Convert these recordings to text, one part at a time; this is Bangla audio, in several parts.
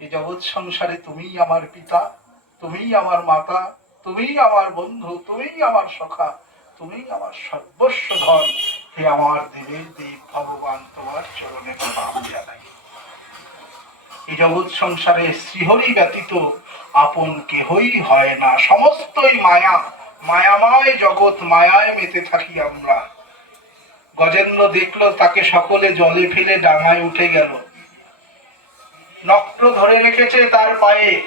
এই জগৎ সংসারে তুমিই আমার পিতা, তুমিই আমার মাতা, তুমিই আমার বন্ধু, তুমিই আমার সখা, তুমিই আমার সর্বস্ব ধন। হে আমার দেবের দেব ভগবান, তোমার চরণে প্রণাম এই জগৎ সংসারে শ্রীহরি ব্যতীত আপন কেহই হয় না। সমস্তই মায়া, মায়াময় জগৎ, মায়ায় মেতে থাকি আমরা। গজেন্দ্র দেখল তাকে সকলে জলে ফেলে ডাঙায় উঠে গেল। নক্র ধরে রেখেছে তার পায়ে।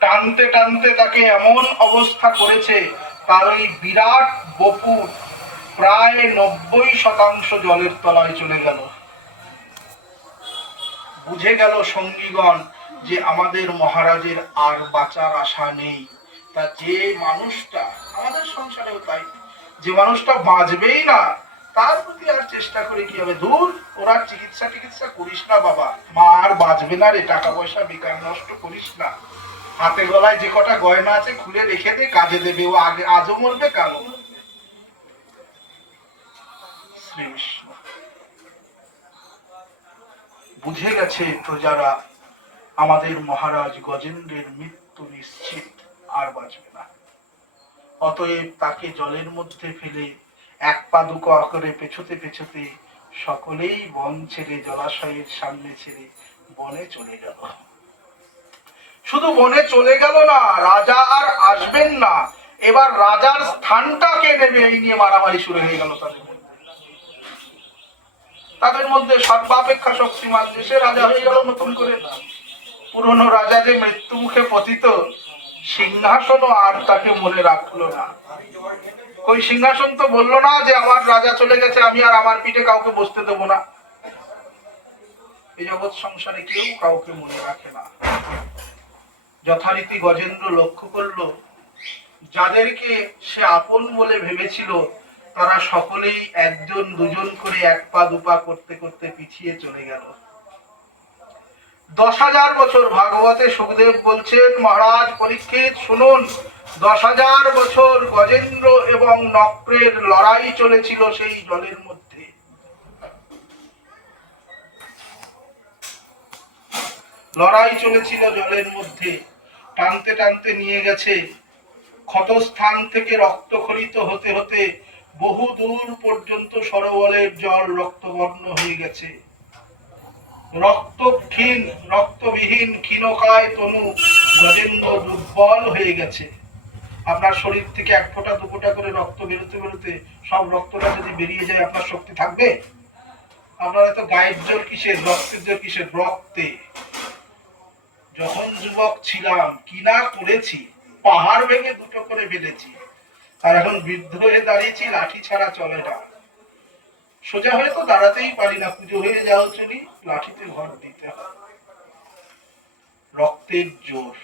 টানতে টানতে তাকে এমন অবস্থা করেছে, তার ওই বিরাট বপু প্রায় নব্বই শতাংশ জলের তলায় চলে গেল। বুঝে গেল সঙ্গীগণ যে আমাদের মহারাজের আর বাঁচার আশা নেই। তা যে মানুষটা, আমাদের সংসারেও তাই। যে মানুষটা বাঁচবেই না তার প্রতি আর চেষ্টা করে কি হবে? দূর ওরা চিকিৎসা টিকিৎসা করিস না বাবা। মা আর বাঁচবে না রে টাকা পয়সা বেকার নষ্ট করিস না। হাতে গলায় যে কটা গয়না আছে, খুলে রেখে দে, কাজে দেবে। ও আগে, আজও মরবে, কালও বুঝে গেছে প্রজারা, আমাদের মহারাজ গজেন্দ্রের মৃত্যু নিশ্চিত, আর বাঁচবে না। অতএব তাকে জলের মধ্যে ফেলে এক পা করে পেছতে পেছতে সকলেই বন ছেড়ে, জলাশয়ের সামনে ছেড়ে বনে চলে গেল। শুধু বনে চলে গেল না, রাজা আর আসবেন না। এবার রাজার স্থানটা কে নেবে এই নিয়ে মারামারি শুরু হয়ে গেল তাদের তাদের মধ্যে সর্বাপেক্ষা শক্তিমান দেশে রাজা হয়ে গেল নতুন করে। পুরনো রাজা যে মৃত্যু মুখে পতিত, সিংহাসনও আর তাকে মনে রাখল না। ওই সিংহাসন তো বলল না যে আমার রাজা চলে গেছে, আমি আর আমার পিঠে কাউকে বসতে দেবো না। এই জগৎ সংসারে কেউ কাউকে মনে রাখে না। যথারীতি গজেন্দ্র লক্ষ্য করল, যাদেরকে সে আপন বলে ভেবেছিল, তারা সকলেই একজন দুজন করে এক পা দুপা করতে করতে পিছিয়ে চলে গেল। দশ হাজার বছর ভাগবতে সুখদেব বলছেন, মহারাজ, পরীক্ষিত শুনুন। দশ হাজার বছর গজেন্দ্র এবং নক্রের লড়াই চলেছিল সেই জলের মধ্যে। লড়াই চলেছিল জলের মধ্যে। টানতে টানতে নিয়ে গেছে। ক্ষতস্থান থেকে রক্তক্ষরিত হতে হতে বহু দূর পর্যন্ত সরোবরের জল রক্তবর্ণ হয়ে গেছে। রক্তক্ষীণ, রক্তবিহীন ক্ষীণকায় তনু গজেন্দ্র দুর্বল হয়ে গেছে। আপনার শরীর থেকে এক ফোঁটা, দু করে রক্ত বেরোতে বেরোতে সব রক্তটা যদি বেরিয়ে যায়, আপনার শক্তি থাকবে? আপনার এত গায়ের জোর কিসের, রক্তের জোর কিসের? রক্তে। যখন যুবক ছিলাম, কি না করেছি? পাহাড় ভেঙে দুটো করে ফেলেছি। আর এখন বৃদ্ধ হয়ে দাঁড়িয়েছি, লাঠি ছাড়া চলে না। সোজা হয়ে তো দাঁড়াতেই পারি না, পুজো হয়ে যাও চলি লাঠিতে ভর দিতে হয়। রক্তের জোর।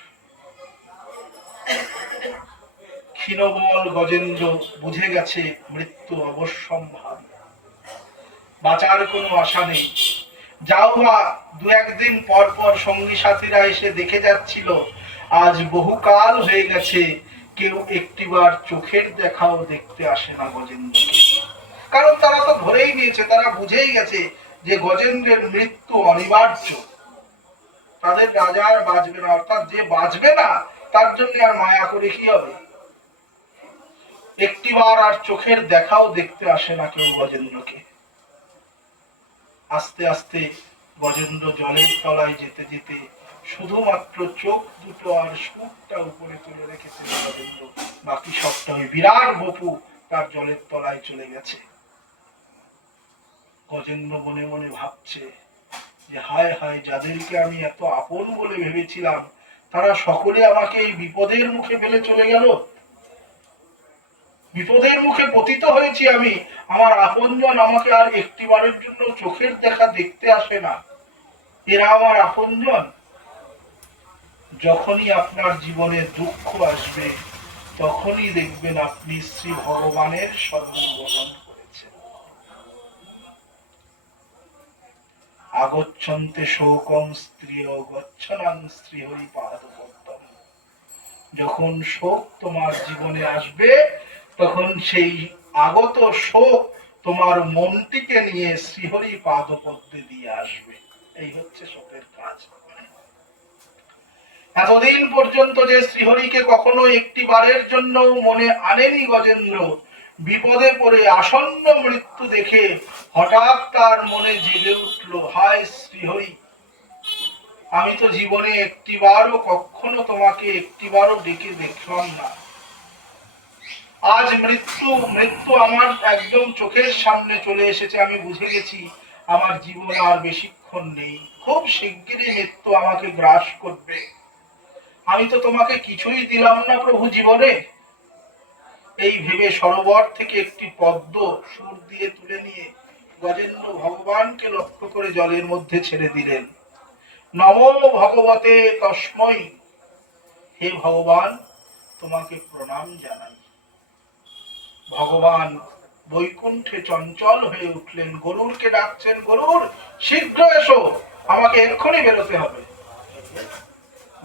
ক্ষীণবল গজেন্দ্র, বুঝে গেছে মৃত্যু অবশ্যম্ভাবী বাঁচার কোনো আশা নেই। যাও বা দু একদিন পর পর সঙ্গী সাথীরা এসে দেখে যাচ্ছিল, আজ বহুকাল হয়ে গেছে, কেউ একটিবার চোখের দেখাও দেখতে আসে না গজেন্দ্রকে। কারণ তারা তো ধরেই নিয়েছে, তারা বুঝেই গেছে যে গজেন্দ্রের মৃত্যু অনিবার্য। তাদের রাজা আর বাঁচবে না, অর্থাৎ যে বাঁচবে না, তার জন্য আর মায়া করে কি হবে? একটিবার আর চোখের দেখাও দেখতে আসে না কেউ গজেন্দ্রকে। আস্তে আস্তে গজেন্দ্র জলের তলায় যেতে যেতে শুধুমাত্র চোখ দুটো আর সুখটা উপরে তুলে রেখেছে গজেন্দ্র। বাকি সবটা ওই বিরাট বপু তার জলের তলায় চলে গেছে। গজেন্দ্র মনে মনে ভাবছে যে, হায় হায়, যাদেরকে আমি এত আপন বলে ভেবেছিলাম, তারা সকলে আমাকে এই বিপদের মুখে ফেলে চলে গেল? বিপদের মুখে পতিত হয়েছি আমি। আমার আপনজন আমাকে আর একটিবারের জন্য চোখের দেখা দেখতে আসে না। এরা আমার আপনজন। যখনই আপনার জীবনে দুঃখ আসবে, তখনই দেখবেন আপনি শ্রী ভগবানের সর্বগঠন করেছেন আগচ্ছন্তে শোকং স্ত্রী গচ্ছনাং স্ত্রী হরি পাদপদ্মম যখন শোক তোমার জীবনে আসবে, তখন সেই আগত শোক তোমার মনটিকে নিয়ে শ্রীহরি পাদপদ্মে দিয়ে আসবে। এই হচ্ছে শোকের কাজ। এতদিন পর্যন্ত যে শ্রীহরিকে কখনো একটি বারের জন্য মনে আনেনি গজেন্দ্র বিপদে পড়ে আসন্ন মৃত্যু দেখে হঠাৎ তার মনে জেগে উঠল, হায় শ্রীহরি, আমি তো জীবনে একটিবারও কখনো তোমাকে একটিবারও ডেকে দেখলাম না। আজ মৃত্যু মৃত্যু আমার একদম চোখের সামনে চলে এসেছে, আমি বুঝে গেছি আমার জীবন আর বেশিক্ষণ নেই। খুব শিগগিরই মৃত্যু আমাকে গ্রাস করবে। আমি তো তোমাকে কিছুই দিলাম না প্রভু জীবনে। এই ভেবে সরোবর থেকে একটি পদ্ম সুর দিয়ে তুলে নিয়ে গজেন্দ্র ভগবানকে লক্ষ্য করে জলের মধ্যে ছেড়ে দিলেন। নম ভগবতে তস্মৈ। হে ভগবান, তোমাকে প্রণাম জানাই। ভগবান বৈকুণ্ঠে চঞ্চল হয়ে উঠলেন। গরুরকে ডাকছেন, গরুর, শীঘ্র এসো, আমাকে এক্ষুনি বেরোতে হবে।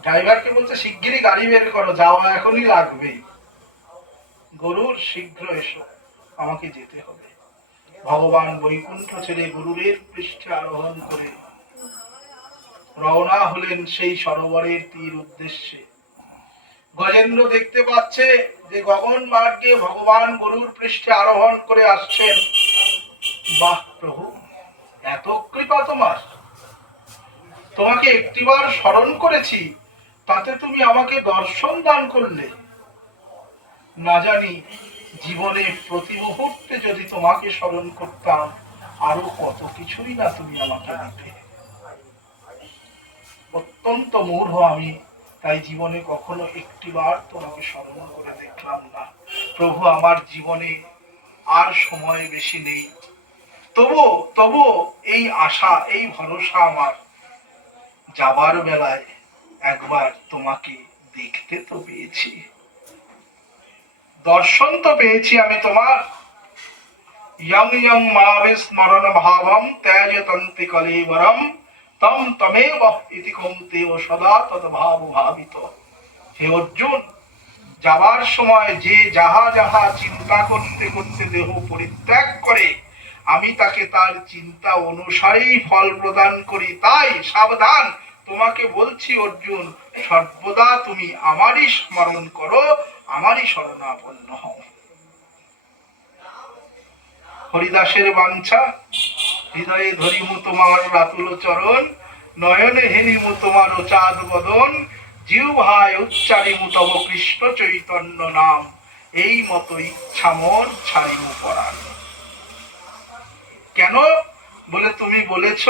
ড্রাইভারকে বলছে, শিগগিরই গাড়ি বের করো, যাওয়া এখনই লাগবে গরুর শীঘ্র এসো, আমাকে যেতে হবে। ভগবান বৈকুণ্ঠ ছেড়ে গরুরের পৃষ্ঠে আরোহণ করে রওনা হলেন সেই সরোবরের তীর উদ্দেশ্যে। গজেন্দ্র দেখতে পাচ্ছে যে গগন মার্গে ভগবান গরুর পৃষ্ঠে আরোহণ করে আসছেন। বাহ, প্রভু, এত কৃপা তোমার। তোমাকে একটিবার স্মরণ করেছি, তাতে তুমি আমাকে দর্শন দান করলে। না জানি জীবনে প্রতি মুহূর্তে যদি তোমাকে স্মরণ করতাম, আরও কত কিছুই না তুমি আমাকে দিতে। অত্যন্ত মূঢ় আমি, তাই জীবনে কখনো একটিবার তোমাকে স্মরণ করে দেখলাম না। প্রভু, আমার জীবনে আর সময় বেশি নেই। তবু তবু এই আশা, এই ভরসা আমার, যাবার বেলায় একবার তোমাকে দেখতে তো পেয়েছি। দর্শন তো পেয়েছি আমি তোমার। ইয়ং ইয়ং মাবে স্মরণ ভাবম ত্যাজ তন্তি কলেবরম, তম তমেব ইতি কৌন্তেয় সদা তদ্ভাব ভাবিত। হে অর্জুন, যাবার সময় যে যাহা যাহা চিন্তা করতে করতে দেহ পরিত্যাগ করে, আমি তাকে তার চিন্তা অনুসারেই ফল প্রদান করি, তাই সাবধান তোমাকে বলছি, অর্জুন, সর্বদা তুমি আমারই স্মরণ করো, আমারই শরণাপন্ন হও। হরিদাসের বাঞ্ছা, হৃদয়ে ধরিমু তোমার রাতুল চরণ, নয়নে হেনিমু তোমার চাঁদ বদন, জিহ্বায় উচ্চারিমু তব কৃষ্ণ চৈতন্য নাম, এই মতো ইচ্ছা মন ছাড়িমু পরাণ। কেন? বলে তুমি বলেছ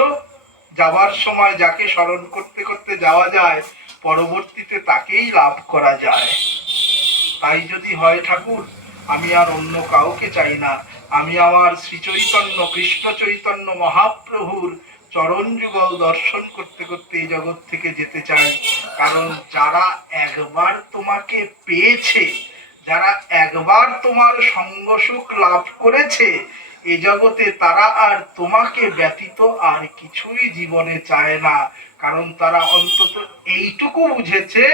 যাবার সময় যাকে স্মরণ করতে করতে যাওয়া যায়, পরবর্তীতে তাকেই লাভ করা যায়। তাই যদি হয় ঠাকুর, আমি আর অন্য কাউকে চাই না। আমি আমার শ্রী চৈতন্য কৃষ্ণ চৈতন্য মহাপ্রভুর চরণ যুগল দর্শন করতে করতে এই জগৎ থেকে যেতে চাই। কারণ যারা একবার তোমাকে পেয়েছে, যারা একবার তোমার সঙ্গ সুখ লাভ করেছে এ জগতে তারা আর তোমাকে ব্যতীত আর কিছুই জীবনে চায় না। কারণ তারা অন্তত এইটুকু বুঝেছে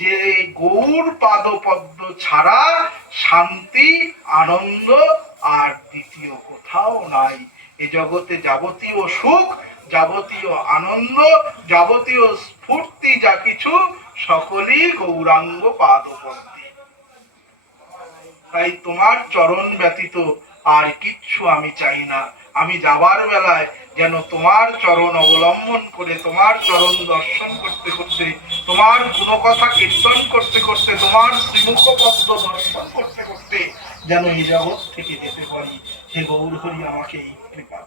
যে গৌর পাদপদ্ম ছাড়া শান্তি, আনন্দ আর দ্বিতীয় কোথাও নাই। এ জগতে যাবতীয় সুখ, যাবতীয় আনন্দ, যাবতীয় স্ফূর্তি যা কিছু সকলই গৌরাঙ্গ পাদপদ্মে। তাই তোমার চরণ ব্যতীত আর কিচ্ছু আমি চাই না। আমি যাবার বেলায় যেন তোমার চরণ অবলম্বন করে, তোমার চরণ দর্শন করতে করতে, তোমার গুণকথা কীর্তন করতে করতে, তোমার শ্রীমুখ পদ্ম দর্শন করতে করতে যেন এই জগৎ থেকে যেতে পারি। হে গৌর হরি আমাকে এই কৃপা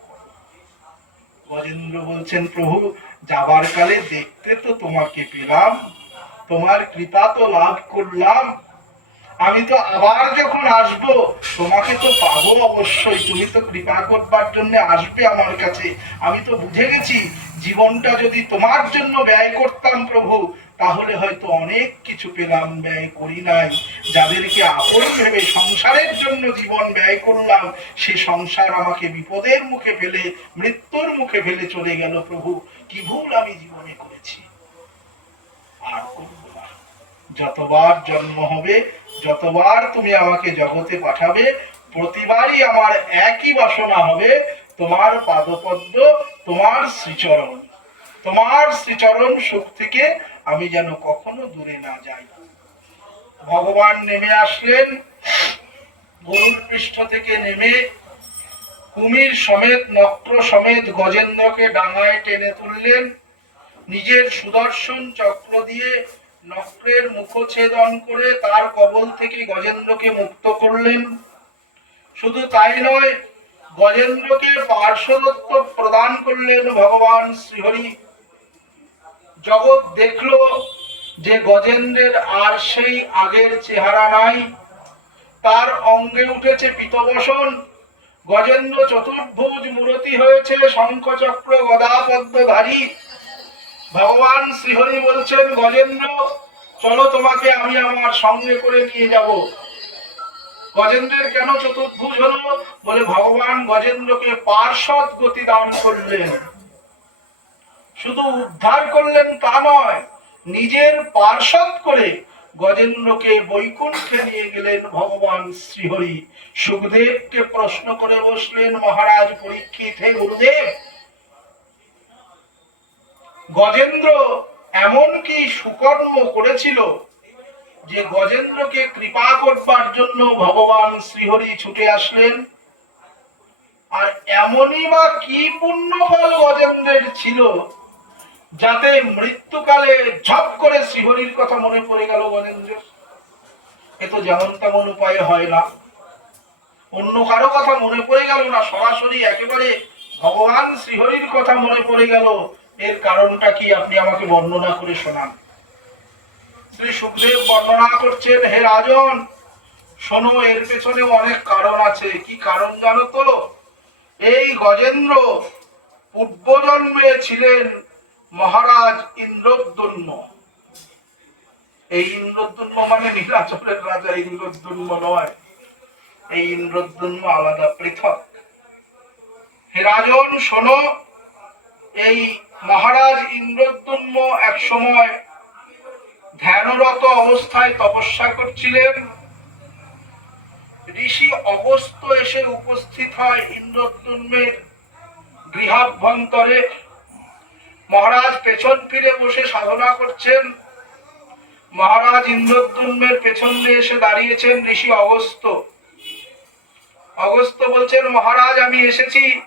গজেন্দ্র বলছেন, প্রভু, যাবার কালে দেখতে তো তোমাকে পেলাম। তোমার কৃপা তো লাভ করলাম। আমি তো আবার যখন আসব, তোমাকে তো পাবো অবশ্যই। তুমি তো কৃপা করবার জন্য আসবে আমার কাছে। আমি তো বুঝে গেছি, জীবনটা যদি তোমার জন্য ব্যয় করতাম প্রভু, তাহলে হয়তো অনেক কিছু পেলাম, ব্যয় করি নাই। যাদেরকে আপন ভেবে সংসারের জন্য জীবন ব্যয় করলাম, সে সংসার আমাকে বিপদের মুখে ফেলে, মৃত্যুর মুখে ফেলে চলে গেল প্রভু। কি ভুল আমি জীবনে করেছি? আর করব না। যতবার জন্ম হবে যতবার তুমি আমাকে জগতে পাঠাবে, প্রতিবারই আমার একই বাসনা হবে, তোমার পাদপদ্ম, তোমার শ্রীচরণ। তোমার শ্রীচরণ সুখ থেকে আমি যেন কখনো দূরে না যাই। ভগবান নেমে আসলেন, গরুর পৃষ্ঠ থেকে নেমে কুমির সমেত, নক্র সমেত গজেন্দ্রকে ডাঙায় টেনে তুললেন। নিজের সুদর্শন চক্র দিয়ে নক্রের মুখছেদন করে তার কবল থেকে গজেন্দ্রকে মুক্ত করলেন। শুধু তাই নয়, গজেন্দ্রকে পার্শ্বদত্ত প্রদান করলেন ভগবান শ্রীহরি। জগৎ দেখল যে গজেন্দ্রের আর সেই আগের চেহারা নাই। তার অঙ্গে উঠেছে পিতবসন। গজেন্দ্র চতুর্ভুজ মূরতি হয়েছে শঙ্খচক্র গদাপদ্মধারী। ভগবান শ্রীহরি বলছেন, গজেন্দ্র, চলো তোমাকে আমি আমার সঙ্গে করে নিয়ে যাব। গজেন্দ্রের কেন চতুর্ভুজ হলো? বলে ভগবান গজেন্দ্রকে পার্শ্বদ গতি দান করলেন। শুধু উদ্ধার করলেন তা নয়, নিজের পার্শ্বদ করে গজেন্দ্রকে বৈকুণ্ঠে নিয়ে গেলেন ভগবান শ্রীহরি। সুখদেবকে প্রশ্ন করে বসলেন, মহারাজ পরীক্ষিত হে গুরুদেব। গজেন্দ্র এমন কি সুকর্ম করেছিল যে গজেন্দ্রকে কৃপা করবার জন্য ভগবান শ্রীহরি ছুটে আসলেন। আর এমনই বা কি পুণ্যফল গজেন্দ্রের ছিল যাতে মৃত্যুকালে ঝপ করে শ্রীহরির কথা মনে পড়ে গেল গজেন্দ্র? এ তো যেমন তেমন উপায়ে হয় না। অন্য কারও কথা মনে পড়ে গেল না, সরাসরি একেবারে ভগবান শ্রীহরির কথা মনে পড়ে গেল। এর কারণটা কি আপনি আমাকে বর্ণনা করে শোনান? শ্রী সুখদেব বর্ণনা করছেন, হে রাজন, শোনো, এর পেছনে অনেক কারণ আছে। কি কারণ জানো তো? এই গজেন্দ্র পূর্বজন্মে ছিলেন মহারাজ ইন্দ্রদ্যুম্ন। এই ইন্দ্রদ্যুম্ন মানে নীলাচলের রাজা ইন্দ্রদ্যুম্ন নয়। এই ইন্দ্রদ্যুম্ন আলাদা পৃথক। হে রাজন, শোনো, এই মহারাজ ইন্দ্রদ্যুম্ন এক সময় ধ্যানরত অবস্থায় তপস্যা করছিলেন। ঋষি অগস্ত এসে উপস্থিত হয় ইন্দ্রদ্যুম্নের গৃহাভ্যন্তরে। মহারাজ পেছন ফিরে বসে সাধনা করছেন। মহারাজ ইন্দ্রদ্যুম্নের পেছন দিয়ে এসে দাঁড়িয়েছেন ঋষি অগস্ত। অগস্ত বলছেন, মহারাজ, আমি এসেছি।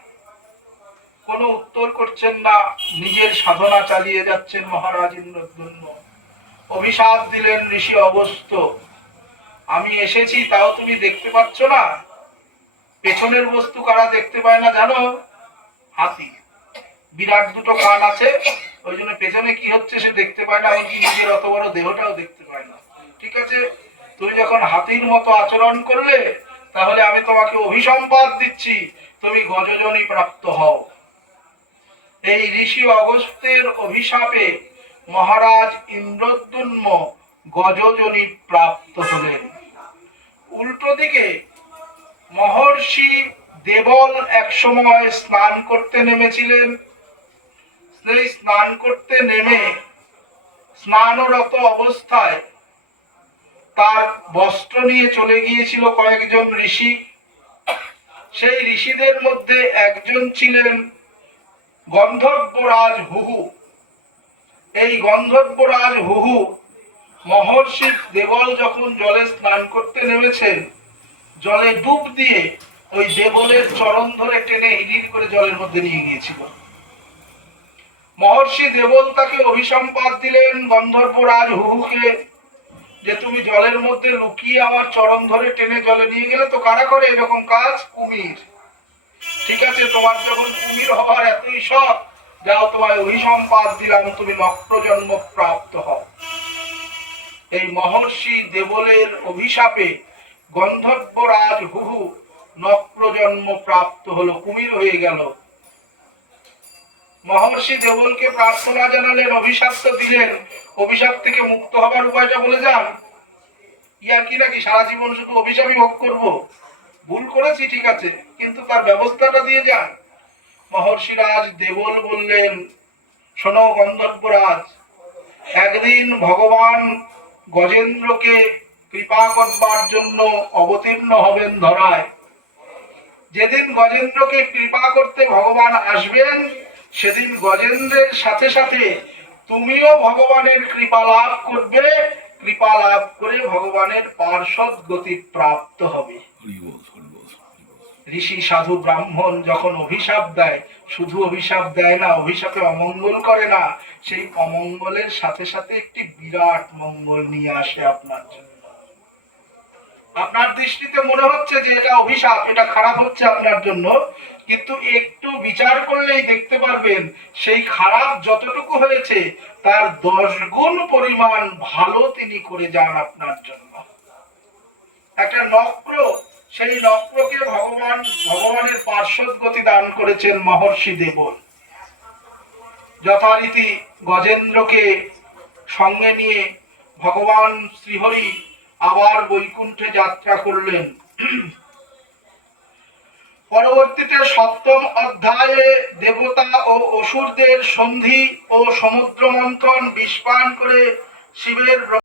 কোনো উত্তর করছেন না। নিজের সাধনা চালিয়ে যাচ্ছেন মহারাজ ইন্দ্রদ্যুম্ন অভিশাপ দিলেন ঋষি অগস্ত আমি এসেছি, তাও তুমি দেখতে পাচ্ছ না? পেছনের বস্তু কারা দেখতে পায় না জানো? হাতি। বিরাট দুটো কান আছে, ওই জন্য পেছনে কি হচ্ছে সে দেখতে পায় না, এমনকি নিজের অত বড় দেহটাও দেখতে পায় না। ঠিক আছে? তুমি যখন হাতির মতো আচরণ করলে, তাহলে আমি তোমাকে অভিসম্পাদ দিচ্ছি। তুমি গজজনী প্রাপ্ত হও। এই ঋষি অগস্তের অভিশাপে মহারাজ ইন্দ্রদ্যুম্ন গজজনী প্রাপ্ত হলেন। উল্টো দিকে মহর্ষি দেবল এক সময় স্নান করতে নেমেছিলেন। সেই স্নান করতে নেমে স্নানরত অবস্থায় তার বস্ত্র নিয়ে চলে গিয়েছিল কয়েকজন ঋষি। সেই ঋষিদের মধ্যে একজন ছিলেন গন্ধর্বরাজ হুহু। এই গন্ধর্বরাজ হুহু মহর্ষি দেবল যখন জলে স্নান করতে নেমেছেন, জলে ডুব দিয়ে ওই দেবলের চরণ ধরে টেনে হিড়ির করে জলের মধ্যে নিয়ে গিয়েছিল। মহর্ষি দেবল তাকে অভিসম্পাদ দিলেন, গন্ধর্বরাজ হুহুকে, যে তুমি জলের মধ্যে লুকিয়ে আমার চরণ ধরে টেনে জলে নিয়ে গেলে তো কারা করে এরকম কাজ? কুমির। ঠিক আছে, তোমার যখন কুমির হওয়ার এতই শখ, যাও তোমায় অভিসম্পাদ দিলাম, তুমি নক্র জন্ম প্রাপ্ত হও। এই মহর্ষি দেবলের অভিশাপে গন্ধর্বরাজ হুহু নক্র জন্ম প্রাপ্ত হলো, কুমির হয়ে গেল। মহর্ষি দেবলকে প্রার্থনা জানালেন, অভিশাপ তো দিলেন, অভিশাপ থেকে মুক্ত হবার উপায়টা বলে যান। ইয়া কি নাকি সারা জীবন শুধু অভিশাপই ভোগ করব? ভুল করেছি, ঠিক আছে। কিন্তু তার ব্যবস্থাটা দিয়ে যান। মহর্ষিরাজ দেবল বললেন, শোনো গন্ধর্বরাজ, একদিন ভগবান গজেন্দ্রকে কৃপা করবার জন্য অবতীর্ণ হবেন ধরায়। যেদিন গজেন্দ্রকে কৃপা করতে ভগবান আসবেন, সেদিন গজেন্দ্রের সাথে সাথে তুমিও ভগবানের কৃপা লাভ করবে। কৃপা লাভ করে ভগবানের পার্শ্বদ গতি প্রাপ্ত হবে। ঋষি সাধু ব্রাহ্মণ যখন অভিশাপ দেয়, শুধু অভিশাপ দেয় না, অভিশাপে অমঙ্গল করে না, সেই অমঙ্গলের সাথে সাথে একটি বিরাট মঙ্গল নিয়ে আসে আপনার জন্য। আপনার দৃষ্টিতে মনে হচ্ছে যে এটা অভিশাপ, এটা খারাপ হচ্ছে আপনার জন্য, কিন্তু একটু বিচার করলেই দেখতে পারবেন, সেই খারাপ যতটুকু হয়েছে, তার দশ গুণ পরিমাণ ভালো তিনি করে যান আপনার জন্য। একটা নক্র সেই নক্রকে ভগবান, ভগবানের পার্শ্বদ গতি দান করেছেন মহর্ষি দেবল। যথারীতি গজেন্দ্রকে সঙ্গে নিয়ে ভগবান শ্রীহরি আবার বৈকুণ্ঠে যাত্রা করলেন। পরবর্তীতে সপ্তম অধ্যায়ে দেবতা ও অসুরদের সন্ধি ও সমুদ্র মন্থন বিষপান করে শিবের